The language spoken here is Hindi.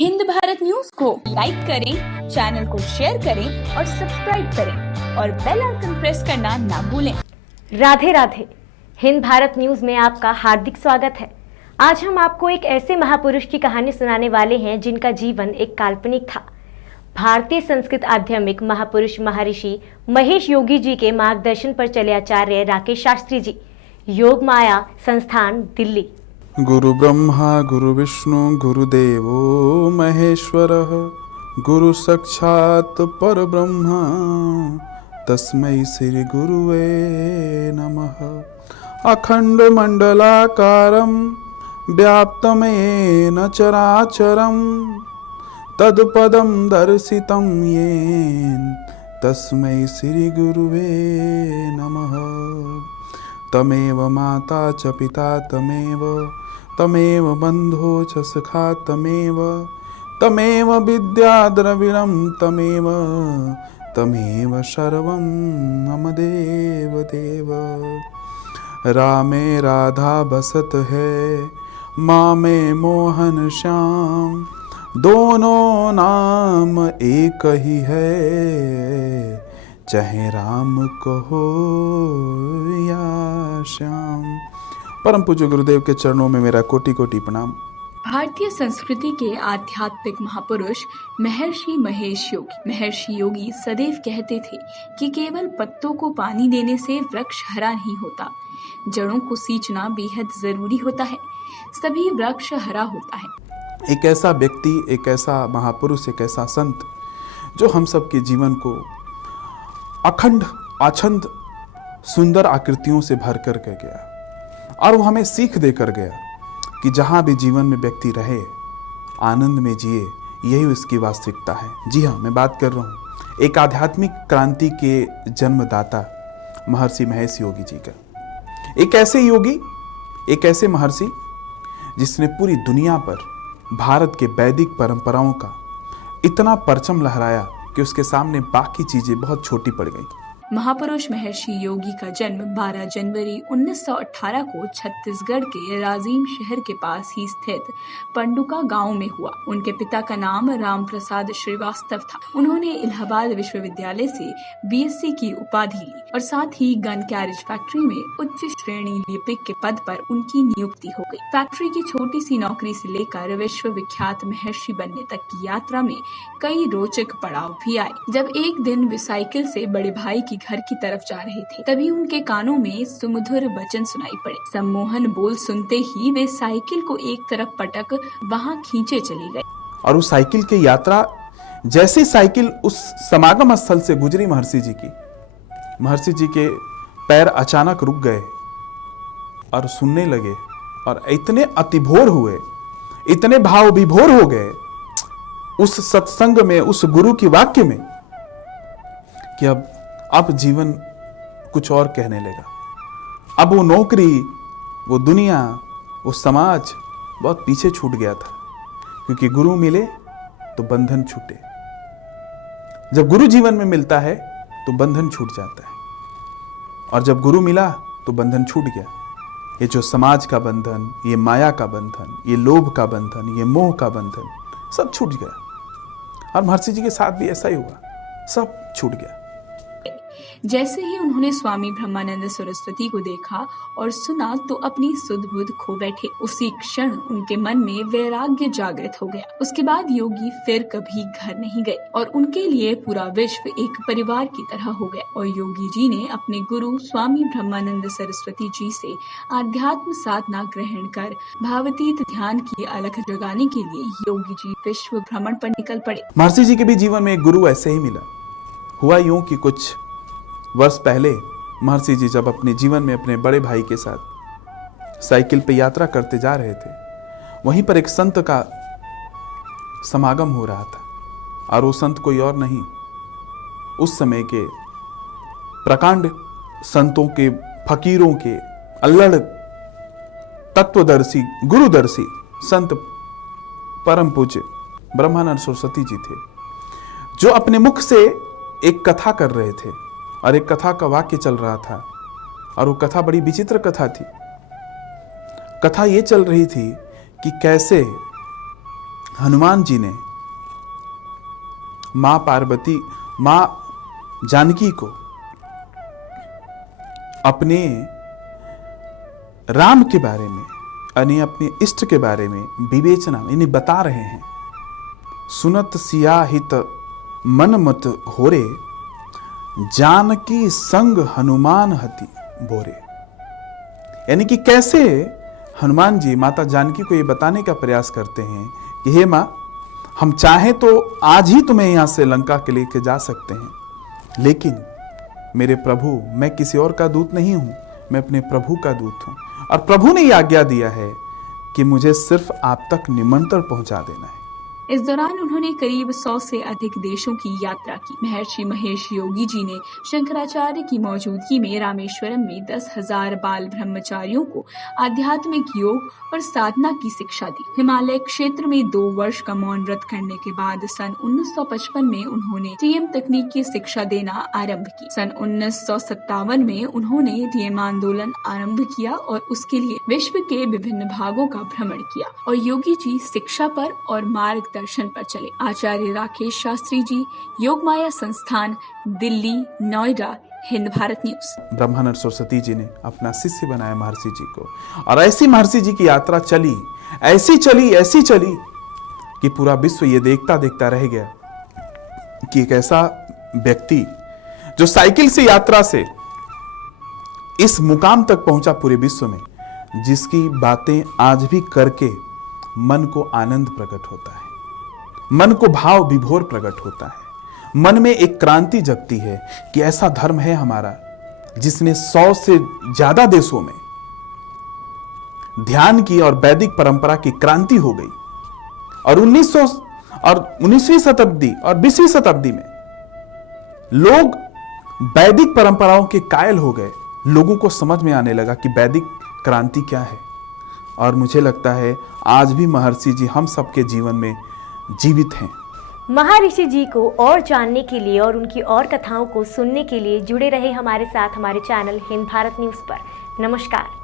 हिंद भारत न्यूज को लाइक करें, चैनल को शेयर करें और सब्सक्राइब करें और बेल आइकन प्रेस करना ना भूलें। राधे राधे। हिंद भारत न्यूज में आपका हार्दिक स्वागत है। आज हम आपको एक ऐसे महापुरुष की कहानी सुनाने वाले हैं जिनका जीवन एक काल्पनिक था। भारतीय संस्कृत आध्यात्मिक महापुरुष महर्षि महेश योगी जी के मार्गदर्शन पर चले आचार्य राकेश शास्त्री जी, योग माया संस्थान, दिल्ली। गुरु ब्रह्मा गुरु विष्णु गुरुदेवो महेश्वरः गुरु साक्षात् परब्रह्म तस्मै श्री गुरुवे नमः। अखंड मंडलाकारं व्याप्तं येन चराचरं तत्पदं दर्शितं येन तस्मै श्री गुरुवे नमः। तमेव माता च पिता तमेव बन्धो च सखा तमेव विद्या द्रविणं तमेव सर्वं मम देव। रामे राधा बसत है मामे मोहन श्याम, दोनों नाम एक ही है, चाहे राम कहो या श्याम। परम पूज्य गुरुदेव के चरणों में मेरा कोटि कोटि प्रणाम। भारतीय संस्कृति के आध्यात्मिक महापुरुष महर्षि महेश योगी सदैव कहते थे कि केवल पत्तों को पानी देने से वृक्ष हरा नहीं होता, जड़ों को सींचना बेहद जरूरी होता है, सभी वृक्ष हरा होता है। एक ऐसा व्यक्ति, एक ऐसा महापुरुष, एक ऐसा संत जो हम सबके जीवन को अखंड आछंद सुंदर आकृतियों से भर कर के गया और वो हमें सीख देकर गया कि जहाँ भी जीवन में व्यक्ति रहे, आनंद में जिए, यही उसकी वास्तविकता है। जी हाँ, मैं बात कर रहा हूँ एक आध्यात्मिक क्रांति के जन्मदाता महर्षि महेश योगी जी का। एक ऐसे योगी, एक ऐसे महर्षि जिसने पूरी दुनिया पर भारत के वैदिक परंपराओं का इतना परचम लहराया कि उसके सामने बाकी चीजें बहुत छोटी पड़ गई। महापुरुष महर्षि योगी का जन्म 12 जनवरी 1918 को छत्तीसगढ़ के राजिम शहर के पास ही स्थित पंडुका गांव में हुआ। उनके पिता का नाम राम प्रसाद श्रीवास्तव था। उन्होंने इलाहाबाद विश्वविद्यालय से बीएससी की उपाधि ली और साथ ही गन कैरेज फैक्ट्री में उच्च श्रेणी लिपिक के पद पर उनकी नियुक्ति हो गई। फैक्ट्री की छोटी सी नौकरी से लेकर विश्व विख्यात महर्षि बनने तक की यात्रा में कई रोचक पड़ाव भी आए। जब एक दिन वे साइकिल से बड़े भाई की घर की तरफ जा रहे थे, तभी उनके कानों में सुमधुर वचन सुनाई पड़े। सम्मोहन बोल सुनते ही वे साइकिल को एक तरफ पटक वहां खींचे चले गए और उस साइकिल की यात्रा, जैसे साइकिल उस समागम स्थल से गुजरी महर्षि जी के पैर अचानक रुक गए और सुनने लगे और इतने अतिभोर हुए, इतने भाव विभोर हो गए उस सत्संग में, उस गुरु की वाक्य में, कि अब जीवन कुछ और कहने लगा। अब वो नौकरी, वो दुनिया, वो समाज बहुत पीछे छूट गया था, क्योंकि गुरु मिले तो बंधन छूटे। जब गुरु जीवन में मिलता है तो बंधन छूट जाता है, और जब गुरु मिला तो बंधन छूट गया। ये जो समाज का बंधन, ये माया का बंधन, ये लोभ का बंधन, ये मोह का बंधन, सब छूट गया। और महर्षि जी के साथ भी ऐसा ही हुआ, सब छूट गया। जैसे ही उन्होंने स्वामी ब्रह्मानंद सरस्वती को देखा और सुना तो अपनी सुध बुध खो बैठे। उसी क्षण उनके मन में वैराग्य जागृत हो गया। उसके बाद योगी फिर कभी घर नहीं गए और उनके लिए पूरा विश्व एक परिवार की तरह हो गया। और योगी जी ने अपने गुरु स्वामी ब्रह्मानंद सरस्वती जी से आध्यात्म साधना ग्रहण कर भावातीत ध्यान की अलख जगाने के लिए योगी जी विश्व भ्रमण पर निकल पड़े। महर्षि जी के भी जीवन में एक गुरु ऐसे ही मिला। हुआ यूं कि कुछ वर्ष पहले महर्षि जी जब अपने जीवन में अपने बड़े भाई के साथ साइकिल पे यात्रा करते जा रहे थे, वहीं पर एक संत का समागम हो रहा था। और वो संत कोई और नहीं, उस समय के प्रकांड संतों के, फकीरों के, अल्लड़ तत्वदर्शी, गुरुदर्शी संत परम पूज्य ब्रह्मानंद सरस्वती जी थे, जो अपने मुख से एक कथा कर रहे थे और एक कथा का वाक्य चल रहा था। और वो कथा बड़ी विचित्र कथा थी। कथा ये चल रही थी कि कैसे हनुमान जी ने मां पार्वती, मां जानकी को अपने राम के बारे में, यानी अपने इष्ट के बारे में विवेचना इन्हें बता रहे हैं। सुनत सिया हित मन मत होरे, जानकी संग हनुमान हति बोरे। यानी कि कैसे हनुमान जी माता जानकी को ये बताने का प्रयास करते हैं कि हे मां, हम चाहें तो आज ही तुम्हें यहां से लंका के लेके जा सकते हैं, लेकिन मेरे प्रभु, मैं किसी और का दूत नहीं हूं, मैं अपने प्रभु का दूत हूं, और प्रभु ने यह आज्ञा दिया है कि मुझे सिर्फ आप तक निमंत्रण पहुंचा देना है। इस दौरान उन्होंने करीब 100 से अधिक देशों की यात्रा की। महर्षि महेश योगी जी ने शंकराचार्य की मौजूदगी में रामेश्वरम में 10,000 बाल ब्रह्मचारियों को आध्यात्मिक योग और साधना की शिक्षा दी। हिमालय क्षेत्र में 2 वर्ष का मौन व्रत करने के बाद सन 1955 में उन्होंने टीएम तकनीक की शिक्षा देना आरंभ की। सन 1957 में उन्होंने टीएम आंदोलन आरंभ किया और उसके लिए विश्व के विभिन्न भागों का भ्रमण किया और योगी जी शिक्षा पर और मार्गदर्शन पर चले। आचार्य राकेश शास्त्री जी, योग माया संस्थान, दिल्ली, नोएडा, हिंद भारत न्यूज। ब्रह्मानंद सरस्वती जी ने अपना शिष्य बनाया महर्षि जी को, और ऐसी महर्षि जी की यात्रा चली, ऐसी चली कि पूरा विश्व ये देखता देखता रह गया कि एक ऐसा व्यक्ति जो साइकिल से यात्रा से इस मुकाम तक पहुंचा पूरे विश्व में, जिसकी बातें आज भी करके मन को आनंद प्रकट होता है, मन को भाव विभोर प्रकट होता है, मन में एक क्रांति जगती है कि ऐसा धर्म है हमारा जिसने 100 से ज्यादा देशों में ध्यान की और वैदिक परंपरा की क्रांति हो गई। और 19वीं शताब्दी और 20वीं शताब्दी में लोग वैदिक परंपराओं के कायल हो गए। लोगों को समझ में आने लगा कि वैदिक क्रांति क्या है। और मुझे लगता है आज भी महर्षि जी हम सबके जीवन में जीवित हैं। महर्षि जी को और जानने के लिए और उनकी और कथाओं को सुनने के लिए जुड़े रहे हमारे साथ हमारे चैनल हिंद भारत न्यूज़ पर। नमस्कार।